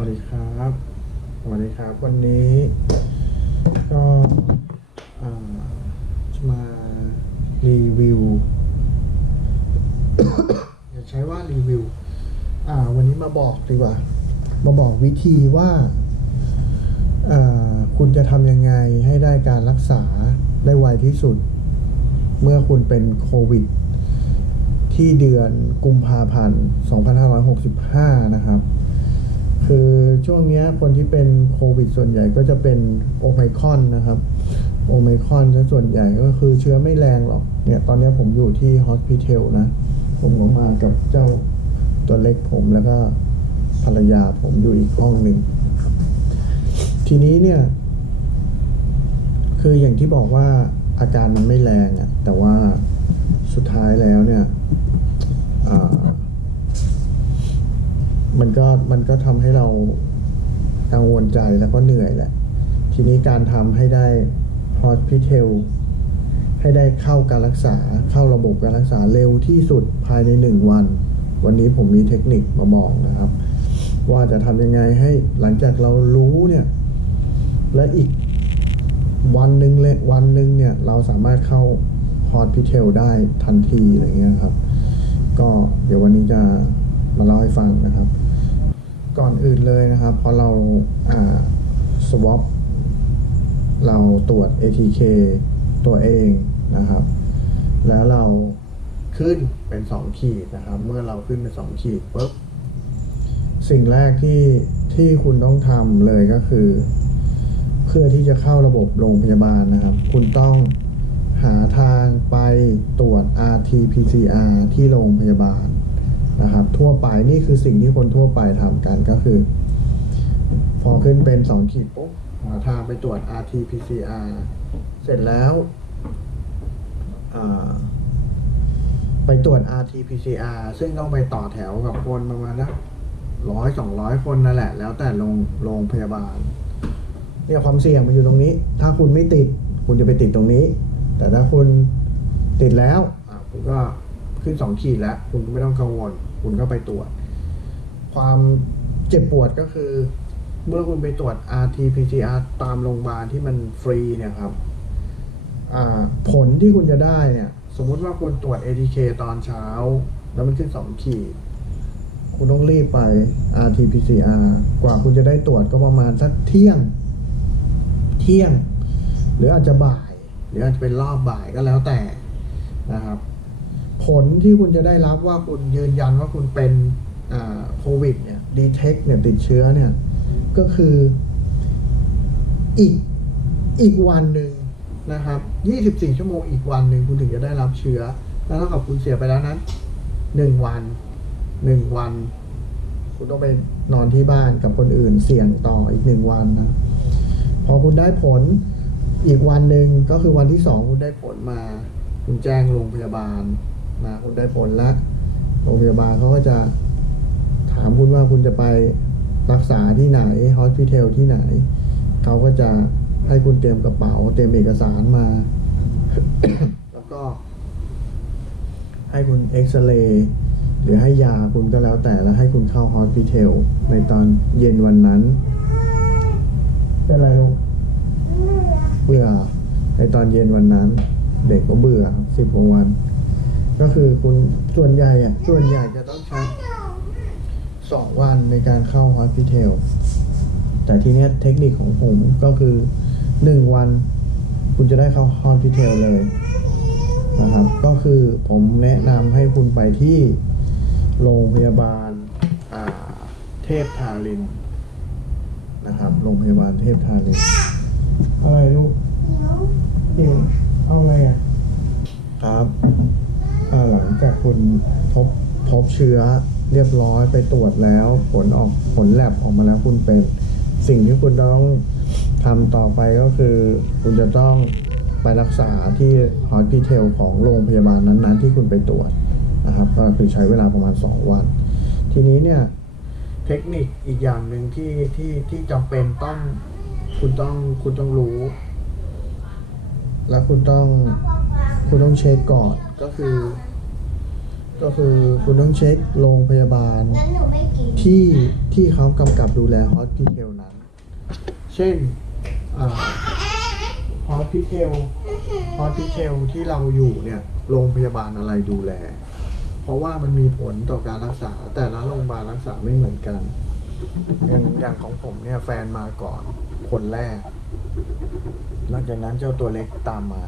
วัสดีครับสวัสดีครับ วันนี้ ก็จะมารีวิวอย่าใช้ว่ารีวิว อ่า วันนี้มาบอกดีกว่า มาบอกวิธีว่าอ่าคุณจะทำยังไงให้ได้การรักษาได้ไวที่สุด เมื่อคุณเป็นโควิด ที่เดือนกุมภาพันธ์ 2565 นะครับ คือช่วงนี้คนที่เป็นโควิดส่วนใหญ่ก็จะเป็นโอไมคอนนะครับโอไมคอนซะส่วนใหญ่ก็คือเชื้อไม่แรงหรอกเนี่ยตอนนี้ผมอยู่ที่ฮอสพิเทลนะ ผมก็มากับเจ้าตัวเล็กผมแล้วก็ภรรยาผมอยู่อีกห้องหนึ่ง ทีนี้เนี่ย คืออย่างที่บอกว่าอาการมันไม่แรงอะแต่ว่าสุดท้ายแล้วเนี่ยอ่า มันก็มันก็ทำให้เรากังวลใจแล้วก็เหนื่อยแหละ ทีนี้การทำให้ได้ฮอสพิทลให้ได้เข้าการรักษาเข้าระบบการรักษาเร็วที่สุดภายในหนึ่งวัน วันนี้ผมมีเทคนิคมาบอกนะครับ ว่าจะทำยังไงให้หลังจากเรารู้เนี่ย และอีกวันหนึ่งเลยวันหนึ่งเนี่ย เราสามารถเข้าฮอสพิเทลได้ทันทีอะไรเงี้ยครับ ก็เดี๋ยววันนี้จะมาเล่าให้ฟังนะครับ ก่อนอื่นเลยนะครับ พอเราอ่า swap เราตรวจ ATK ตัวเองนะครับ แล้วเราขึ้นเป็นสองขีดนะครับ เมื่อเราขึ้นเป็นสองขีดปุ๊บสิ่งแรกที่ที่คุณต้องทำเลยก็คือ เพื่อที่จะเข้าระบบโรงพยาบาลนะครับ คุณต้องหาทางไปตรวจ RT-PCR ที่โรงพยาบาล นะครับ ทั่วไปนี่คือสิ่งที่คนทั่วไปทำกันก็คือ พอขึ้นเป็นสองขีดปุ๊บหาทางไปตรวจ RT-PCR เสร็จแล้วไปตรวจ RT-PCR ซึ่งต้องไปต่อแถวกับคนประมาณนะร้อยสองร้อยคนนั่นแหละ แล้วแต่โรงโรงพยาบาล เนี่ยความเสี่ยงมันอยู่ตรงนี้ ถ้าคุณไม่ติด คุณจะไปติดตรงนี้ แต่ถ้าคุณติดแล้วคุณก็ขึ้นสองขีดแล้ว คุณก็ไม่ต้องกังวล คุณก็ไปตรวจ ความเจ็บปวดก็คือ เมื่อคุณไปตรวจ RT-PCR ตามโรงพยาบาลที่มันฟรีเนี่ยครับผลที่คุณจะได้เนี่ย สมมุติว่าคุณตรวจ ATK ตอนเช้า แล้วมันขึ้นสองขีด คุณต้องรีบไป RT-PCR กว่าคุณจะได้ตรวจก็ประมาณสักเที่ยง เที่ยง หรืออาจจะบ่าย หรืออาจจะเป็นรอบบ่ายก็แล้วแต่นะครับ ผลที่คุณจะได้รับว่าคุณยืนยันว่าคุณเป็นอ่าโควิดเนี่ยดีเทคเนี่ยติดเชื้อเนี่ยก็คืออีกอีกวันหนึ่งนะครับ 24 ชั่วโมงอีกวันหนึ่งคุณถึงจะได้รับเชื้อ แล้วเท่ากับคุณเสียไปแล้วนั้นหนึ่งวันหนึ่งวัน คุณต้องไปนอนที่บ้านกับคนอื่นเสี่ยงต่ออีกหนึ่งวันนะ พอคุณได้ผลอีกวันหนึ่งก็คือวันที่สองคุณได้ผลมา คุณแจ้งโรงพยาบาล นะคุณได้ผลแล้วโรงพยาบาลเขาก็จะถามคุณว่าคุณจะไปรักษาที่ไหนฮอสพิทอลที่ไหน เขาก็จะให้คุณเตรียมกระเป๋า เตรียมเอกสารมา แล้วก็ ให้คุณเอ็กซเรย์หรือให้ยาคุณก็แล้วแต่แล้วให้คุณเข้าฮอสพิทอลในตอนเย็นวันนั้นเป็นไรลูกเบื่อในตอนเย็นวันนั้น เด็กก็เบื่อสิบกว่าวัน ก็คือคุณส่วนใหญ่อะส่วนใหญ่จะต้องใช้สองวันในการเข้าฮอสพิทอลแต่ทีเนี้ยเทคนิคของผมก็คือหนึ่งวัน คุณจะได้เข้าฮอสพิทอลเลยนะครับ ก็คือผมแนะนำให้คุณไปที่โรงพยาบาลอ่าเทพทารินนะครับ โรงพยาบาลเทพทารินอะไรลูกหิวเอาอะไรอะครับอ่า หลังจากคุณพบพบเชื้อเรียบร้อยไปตรวจแล้ว ผลออกผลแลบออกมาแล้วคุณเป็น สิ่งที่คุณต้องทำต่อไปก็คือ คุณจะต้องไปรักษาที่ฮอสพิเทลของโรงพยาบาลนั้นๆ ที่คุณไปตรวจนะครับก็คือใช้เวลาประมาณ 2 วัน ทีนี้เนี่ยเทคนิคอีกอย่างหนึ่งที่ที่ที่จำเป็นต้องคุณต้องคุณต้องรู้ แล้วคุณต้อง คุณต้องเช็คก่อนก็คือ ก็คือคุณต้องเช็คโรงพยาบาล งั้นหนูไม่กินที่ที่เขากำกับดูแลฮอสพิเทลนั้น เช่นฮอสพิเทลฮอสพิเทลที่เราอยู่เนี่ยโรงพยาบาลอะไรดูแล เพราะว่ามันมีผลต่อการรักษา แต่ละโรงพยาบาลรักษาไม่เหมือนกัน อย่างอย่างของผมเนี่ยแฟนมาก่อนคนแรก หลังจากนั้นเจ้าตัวเล็กตามมา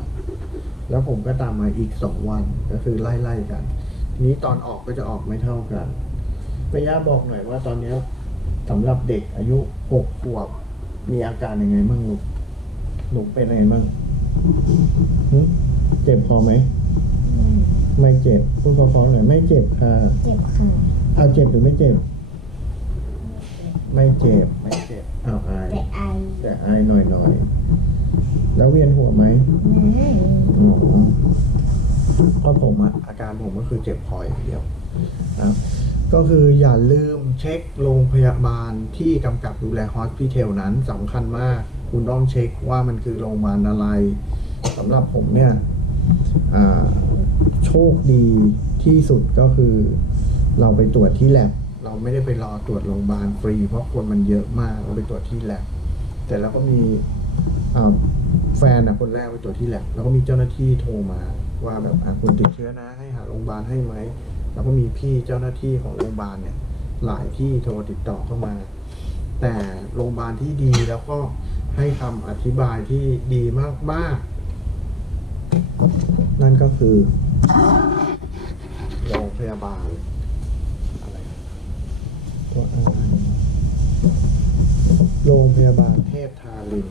แล้วผมก็ตามมาอีกสองวันก็คือไล่ๆกันทีนี้ตอนออกก็จะออกไม่เท่ากันแม่ย่าบอกหน่อยว่าตอนเนี้ยสำหรับเด็กอายุหกขวบมีอาการยังไงบ้างลูกหนูเป็นอะไรบ้างหึเจ็บพอไหมไม่เจ็บพูดเพอๆหน่อยไม่เจ็บค่ะเจ็บค่ะเอาเจ็บหรือไม่เจ็บ ไม่เจ็บไม่เจ็บเอาอายแต่ไอแต่อายหน่อยหน่อยๆ แล้วเวียนหัวไหมไม่อ๋อเพราะผมอะอาการผมก็คือเจ็บคออย่างเดียวนะครับก็คืออย่าลืมเช็คโรงพยาบาลที่กำกับดูแลฮอสพิทอลนั้นสำคัญมาก คุณต้องเช็คว่ามันคือโรงพยาบาลอะไรสำหรับผมเนี่ยอ่าโชคดีที่สุดก็คือ เราไปตรวจที่แลบเราไม่ได้ไปรอตรวจโรงพยาบาลฟรี เพราะคนมันเยอะมากเราไปตรวจที่แลบแต่แล้วก็มีอ่า แฟนอะคนแรกไปตรวจที่แลบแล้วก็มีเจ้าหน้าที่โทรมาว่าแบบอะคุณติดเชื้อนะ ให้หาโรงพยาบาลให้ไหมแล้วก็มีพี่เจ้าหน้าที่ของโรงพยาบาลเนี่ย หลายที่โทรติดต่อเข้ามา แต่โรงพยาบาลที่ดีแล้วก็ให้คำอธิบายที่ดีมากๆ นั่นก็คือโรงพยาบาลอะไรตัวอะไรโรงพยาบาลเทพทาริน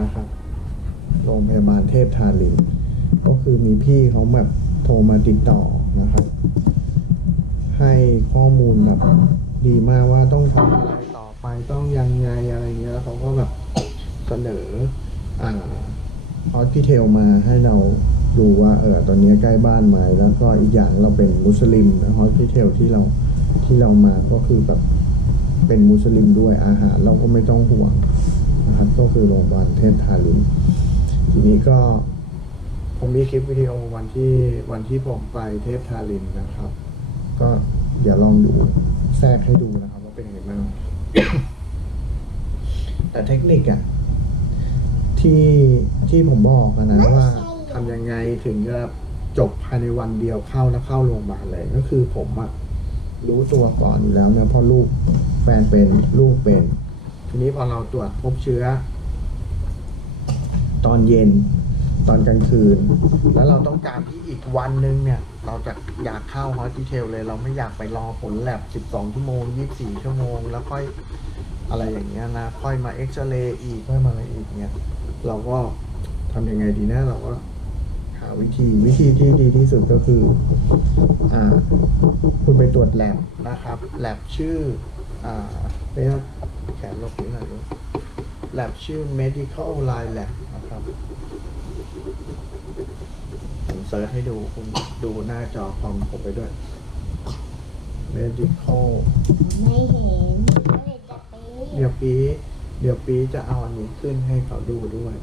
นะครับ โรงพยาบาลเทพทารินก็คือมีพี่เขาแบบโทรมาติดต่อนะครับ ให้ข้อมูลแบบดีมากว่าต้องทำอะไรต่อไปต้องยังไงอะไรเงี้ยแล้วเขาก็แบบเสนออ่าฮอสพิเทลมาให้เราดูว่าเออตอนนี้ใกล้บ้านไหมแล้วก็อีกอย่างเราเป็นมุสลิมนะฮอสพิเทลที่เราที่เรามาก็คือแบบเป็นมุสลิมด้วยอาหารเราก็ไม่ต้องห่วง นะครับ ก็คือโรงพยาบาลเทพทารินทีนี้ก็ผมมีคลิปวิดีโอวันที่วันที่ผมไปเทพทารินนะครับ ก็เดี๋ยวลองดูแทรกให้ดูนะครับ ว่าเป็นยังไงบ้างแต่เทคนิคอะที่ที่ผมบอกอะนะว่าทำยังไงถึงจะจบภายในวันเดียวเข้าแล้วเข้าโรงพยาบาลเลยก็คือผมอะรู้ตัวก่อนอยู่แล้วเนี่ยพราะลูกแฟนเป็นลูกเป็น ทีนี้พอเราตรวจพบเชื้อ ตอนเย็นตอนกลางคืน แล้วเราต้องการที่อีกวันหนึงเนี่ย เราจะอยากเข้าฮอสพิทลเลย เราไม่อยากไปรอผลแลบ 12 ชั่วโมง 24 ชั่วโมง แล้วค่อยอะไรอย่างเงี้ยนะ ค่อยมาเอ็กซเรย์อีก ค่อยมาอะไรอีกเนี่ย เราก็ทำยังไงดีนะ เราก็หาวิธีวิธีที่ดีที่สุดก็คือ อ่า คุณไปตรวจแลบนะครับ แลบชื่อ อ่า เรียกแขนลบหรืออะไรแลบชื่อ medical line lab นะครับผมเซิร์ชให้ดูคุณดูหน้าจอคอมผมไปด้วย medical ไม่เห็นก็เลยจะไปเดี๋ยวปี เดี๋ยวปีจะเอาอันนี้ขึ้นให้เขาดูด้วย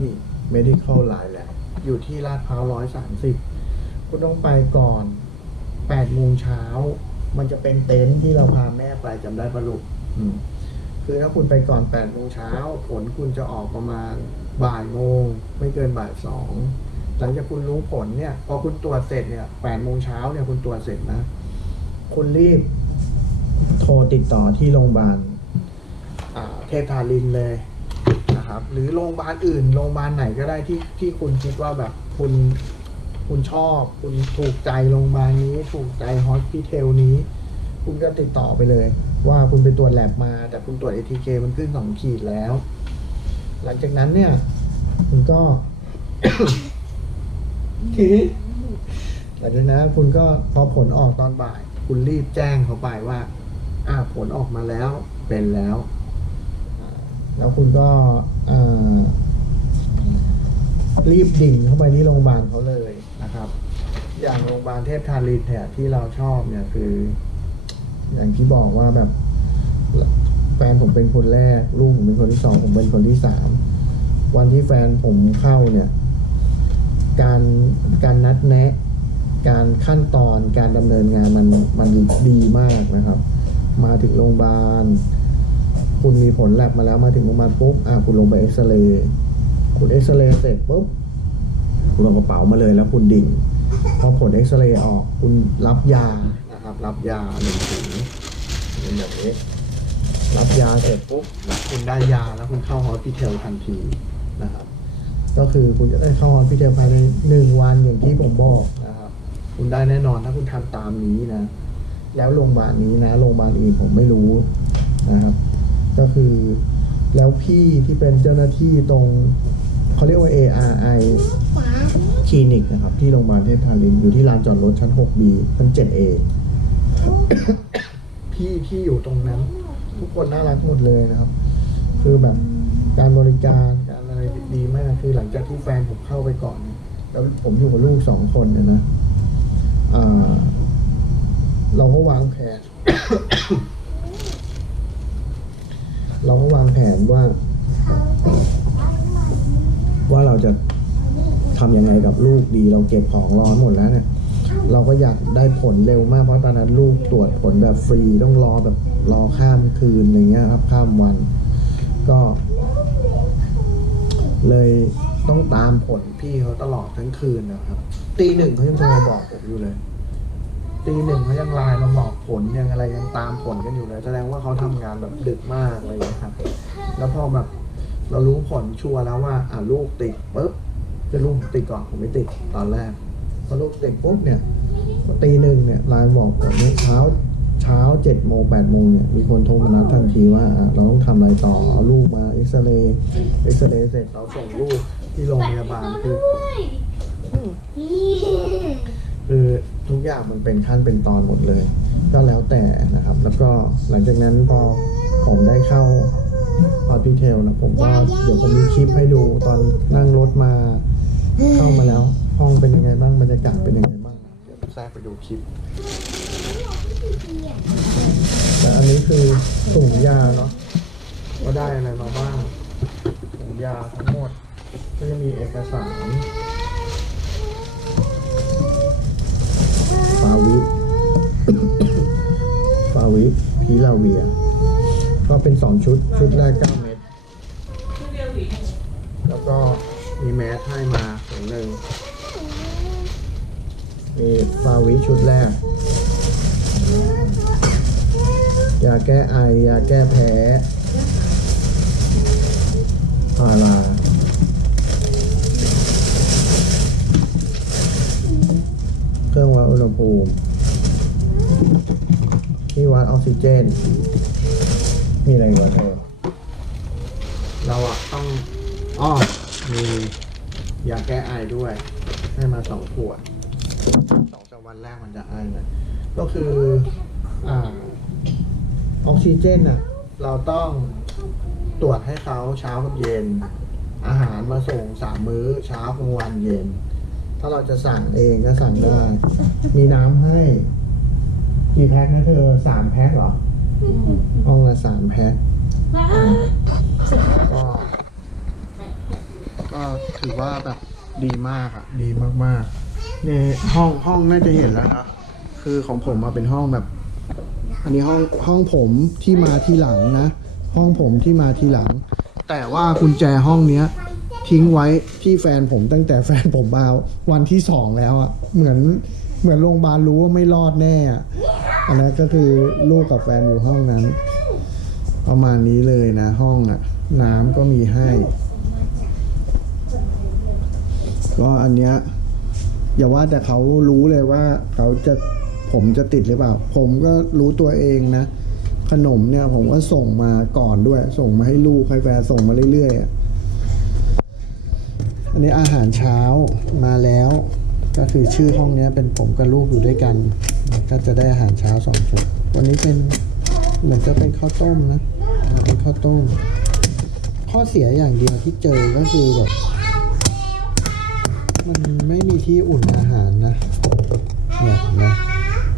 นี่ medical line แล้วอยู่ที่ลาดพร้าวร้อยสามสิบคุณต้องไปก่อนแปดโมงเช้า มันจะเป็นเต็นท์ที่เราพาแม่ไปจำได้ปะลูกอืม คือถ้าคุณไปก่อนแปดโมงเช้าผลคุณจะออกประมาณบ่ายโมงไม่เกินบ่ายสองหลังจากคุณรู้ผลเนี่ยพอคุณตรวจเสร็จเนี่ยแปดโมงเช้าเนี่ยคุณตรวจเสร็จนะ คุณรีบ โทรติดต่อที่โรงพยาบาลเทพทารินเลยนะครับ หรือโรงพยาบาลอื่นโรงพยาบาลไหนก็ได้ที่ที่คุณคิดว่าแบบคุณคุณชอบ คุณถูกใจโรงพยาบาลนี้ ถูกใจฮอสพิทลนี้ คุณก็ติดต่อไปเลย ว่าคุณไปตรวจแลบมา แต่คุณตรวจ ATK มันขึ้นสองขีดแล้ว หลังจากนั้นเนี่ย คุณก็หลังจากนั้นคุณก็พอผลออกตอนบ่าย คุณรีบแจ้งเขาไปว่า อ่าผลออกมาแล้วเป็นแล้วแล้วคุณก็รีบดิ่งเข้าไปที่โรงพยาบาลเขาเลยนะครับ อย่างโรงพยาบาลเทพทารินเนี่ยที่เราชอบเนี่ยคือ อย่างที่บอกว่าแบบแฟนผมเป็นคนแรก ลูกผมเป็นคนที่สองผมเป็นคนที่สามวันที่แฟนผมเข้าเนี่ย การการนัดแนะ การขั้นตอนการดำเนินงานมันมันดีมากนะครับ มาถึงโรงพยาบาล คุณมีผลแลบมาแล้วมาถึงโรงพยาบาลปุ๊บอะคุณลงไปเอ็กซเรย์คุณเอ็กซเรย์เสร็จปุ๊บคุณเอากระเป๋ามาเลยแล้วคุณดิ่งพอผลเอ็กซเรย์ออกคุณรับยานะครับ รับยาหนึ่งถุง เป็นแบบนี้ รับยาเสร็จปุ๊บคุณได้ยาแล้วคุณเข้าฮอสพิทอลทันทีนะครับ ก็คือคุณจะได้เข้าฮอสพิทอลภายในหนึ่งวันอย่างที่ผมบอกนะครับ คุณได้แน่นอนถ้าคุณทำตามนี้นะ แล้วโรงพยาบาลนี้นะโรงพยาบาลอื่นผมไม่รู้นะครับ ก็คือแล้วพี่ที่เป็นเจ้าหน้าที่ตรงเขาเรียกว่า ARI คลินิกนะครับ ที่โรงพยาบาลเทพทารินอยู่ที่ลานจอดรถชั้น 6B ชั้น 7A พี่ที่อยู่ตรงนั้น ทุกคนน่ารักหมดเลยนะครับ คือแบบการบริการการอะไรดีมากคือหลังจากที่แฟนผมเข้าไปก่อน แล้วผมอยู่กับลูกสองคนเนี่ยนะเราก็วางแผน เราก็วางแผนว่า ว่าเราจะทำยังไงกับลูกดี เราเก็บของร้อนหมดแล้วเนี่ย เราก็อยากได้ผลเร็วมากเพราะตอนนั้นลูกตรวจผลแบบฟรีต้องรอแบบรอข้ามคืนอะไรเงี้ยครับ ข้ามวัน ก็ เลยต้องตามผลพี่เขาตลอดทั้งคืนนะครับ ตีหนึ่งเขายังโทรมาบอกผมอยู่เลยตีหนึ่งเขายังไลน์มาบอกผลยังอะไรยังตามผลกันอยู่เลยแสดงว่าเขาทำงานแบบดึกมากอะไรอย่างเงี้ยครับ แล้วพอแบบเรารู้ผลชัวร์แล้วว่า อ่าลูกติดปุ๊บจะลูกติดก่อนผมไม่ติดตอนแรก พอลูกติดปุ๊บเนี่ยตีหนึ่งเนี่ยไลน์บอกผมเนี่ยเช้าเช้าเจ็ดโมงแปดโมงเนี่ยมีคนโทรมานัดทันทีว่าอะเราต้องทำอะไรต่อเอาลูกมาเอ็กซเรย์เอ็กซเรย์เสร็จเราส่งลูกที่โรงพยาบาลคือ คือทุกอย่างมันเป็นขั้นเป็นตอนหมดเลย ก็แล้วแต่นะครับ แล้วก็หลังจากนั้นพอผมได้เข้าพอพีเทลนะผมก็เดี๋ยวผมมีคลิปให้ดูตอนนั่งรถมาเข้ามาแล้ว ห้องเป็นยังไงบ้างบรรยากาศเป็นยังไงบ้างนะเดี๋ยวแทรกไปดูคลิปแต่อันนี้คือถุงยาเนาะว่าได้อะไรมาบ้างถุงยาทั้งหมด ก็จะมีเอกสารฟาวิฟาวิพีลาเวีย ก็เป็นสองชุด ชุดแรก9เม็ดแล้วก็มีแมสให้มาถุงหนึ่ง มีฟาวิชุดแรก ยาแก้ไอยาแก้แพ้พาราเครื่องวัดอุณหภูมิ ที่วัดออกซิเจน มีอะไรอีกวะเธอเราอะต้องอ้อมียาแก้ไอด้วย ให้มาสองขวด สองสามวันแรกมันจะไอหน่อยก็คืออ่าออกซิเจนอะเราต้องตรวจให้เขาเช้ากับเย็น อาหารมาส่งสามมื้อเช้ากลางวันเย็น ถ้าเราจะสั่งเองก็สั่งได้ มีน้ำให้ กี่แพ็คนะเธอสามแพ็คเหรอห้องละสามแพ็คก็ก็ถือว่าแบบดีมากอะดีมากๆ เนี่ยห้องห้องน่าจะเห็นแล้วนะคือของผมมาเป็นห้องแบบ อันนี้ห้องห้องผมที่มาทีหลังนะ ห้องผมที่มาทีหลัง แต่ว่ากุญแจห้องเนี้ย ทิ้งไว้ที่แฟนผมตั้งแต่แฟนผมมาวันที่สองแล้วอะเหมือนเหมือนโรงพยาบาลรู้ว่าไม่รอดแน่อะอันนั้นก็คือลูกกับแฟนอยู่ห้องนั้น ประมาณนี้เลยนะ ห้องอะน้ำก็มีให้ ก็อันเนี้ย อย่าว่าแต่เขารู้เลยว่าเขาจะผมจะติดหรือเปล่า ผมก็รู้ตัวเองนะ ขนมเนี่ย ผมก็ส่งมาก่อนด้วย ส่งมาให้ลูกให้แฟนส่งมาเรื่อยๆอันนี้อาหารเช้ามาแล้ว ก็คือชื่อห้องนี้เป็นผมกับลูกอยู่ด้วยกัน ก็จะได้อาหารเช้าสองชุดวันนี้เป็นเหมือนจะเป็นข้าวต้มนะเป็นข้าวต้ม ข้อเสียอย่างเดียวที่เจอก็คือแบบ มันไม่มีที่อุ่นอาหารนะเนี่ยนะ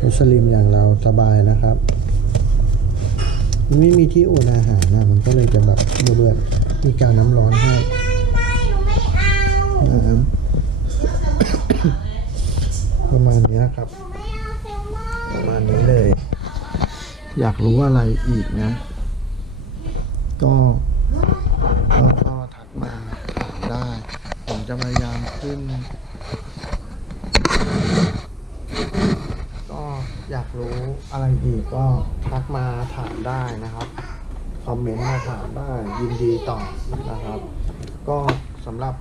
มุสลิมอย่างเราสบายนะครับมันไม่มีที่อุ่นอาหารนะมันก็เลยจะแบบเบื่อๆมีการน้ำร้อนให้น้ำประมาณเนี้ยครับ ประมาณนี้เลย อยากรู้อะไรอีกนะ ก็ก็ก็ทักมาถามได้ ผมจะพยายามขึ้น ก็อยากรู้ อะไรอีกก็ทักมาถามได้นะครับ คอมเมนต์มาถามได้ยินดีตอบนะครับ ก็สำหรับ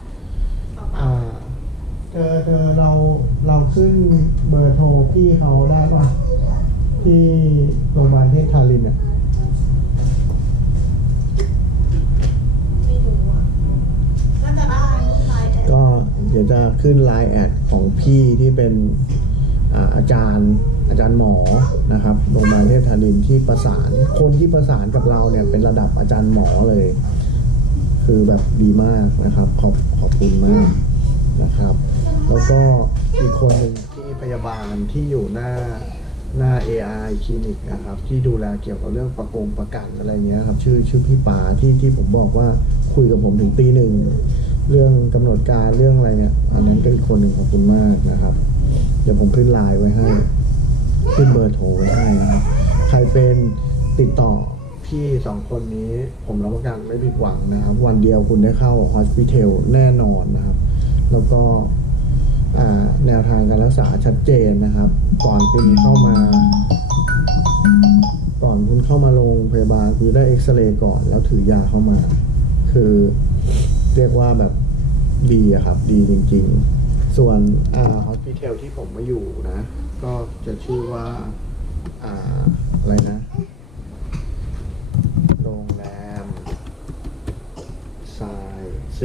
อ่าเธอเธอเราเราขึ้นเบอร์โทรพี่เขาได้ป่ะที่โรงพยาบาลเทพทารินอะไม่รู้อะน่าจะได้ไลน์แอดก็เดี๋ยวจะขึ้นไลน์แอดของพี่ที่เป็นอาอาจารย์ อาจารย์หมอนะครับโรงพยาบาลเทพทารินที่ประสาน คนที่ประสานกับเราเนี่ยเป็นระดับอาจารย์หมอเลย คือแบบดีมากนะครับ ขอบขอบคุณมากนะครับ แล้วก็อีกคนหนึ่งที่พยาบาลที่อยู่หน้าหน้า AI คลินิกนะครับ ที่ดูแลเกี่ยวกับเรื่องประกงประกันอะไรเงี้ยครับ ชื่อชื่อพี่ป๋าที่ที่ผมบอกว่าคุยกับผมถึงตีหนึ่งเรื่องกำหนดการเรื่องอะไรเนี่ยอันนั้นก็อีกคนหนึ่งขอบคุณมากนะครับ เดี๋ยวผมขึ้นไลน์ไว้ให้ ขึ้นเบอร์โทรไว้ให้นะครับ ใครเป็นติดต่อพี่สองคนนี้ผมรับประกันไม่ผิดหวังนะครับ วันเดียวคุณได้เข้าฮอสพิทอลแน่นอนนะครับ แล้วก็แนวทางการรักษาชัดเจนนะครับ ก่อนคุณเข้ามาก่อนคุณเข้ามาโรงพยาบาลคุณได้เอ็กซเรย์ก่อนแล้วถือยาเข้ามา คือเรียกว่าแบบดีอะครับ ดีจริง ๆ ส่วนฮอสพิทลที่ผมมาอยู่นะ ก็จะชื่อว่าอ่าอะไรนะ โรงแรมทรายเซ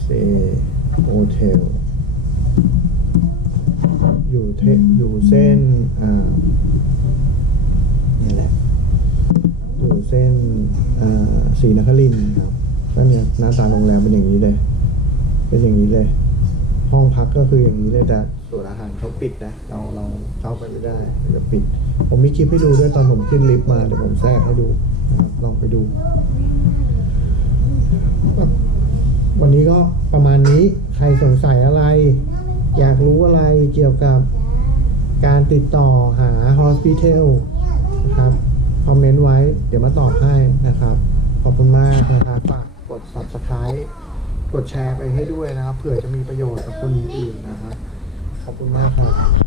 เซโฮเทลอยู่เทอยู่เส้นอ่านี่แหละอยู่เส้นอ่าศรีนครินทร์ครับก็เนี่ยหน้าตาโรงแรมเป็นอย่างนี้เลย เป็นอย่างนี้เลย ห้องพักก็คืออย่างนี้เลยแต่ส่วนอาหารเขาปิดนะเราเราเข้าไปไม่ได้จะปิด ผมมีคลิปให้ดูด้วยตอนผมขึ้นลิฟต์มาเดี๋ยวผมแทรกให้ดูนะครับลองไปดู วันนี้ก็ประมาณนี้ใครสงสัยอะไร อยากรู้อะไรเกี่ยวกับการติดต่อหา hospital นะครับ คอมเมนต์ไว้ เดี๋ยวมาตอบให้นะครับ ขอบคุณมากนะครับฝากกด subscribe กดแชร์ไปให้ด้วยนะครับเผื่อจะมีประโยชน์กับคนอื่นนะครับขอบคุณมากครับ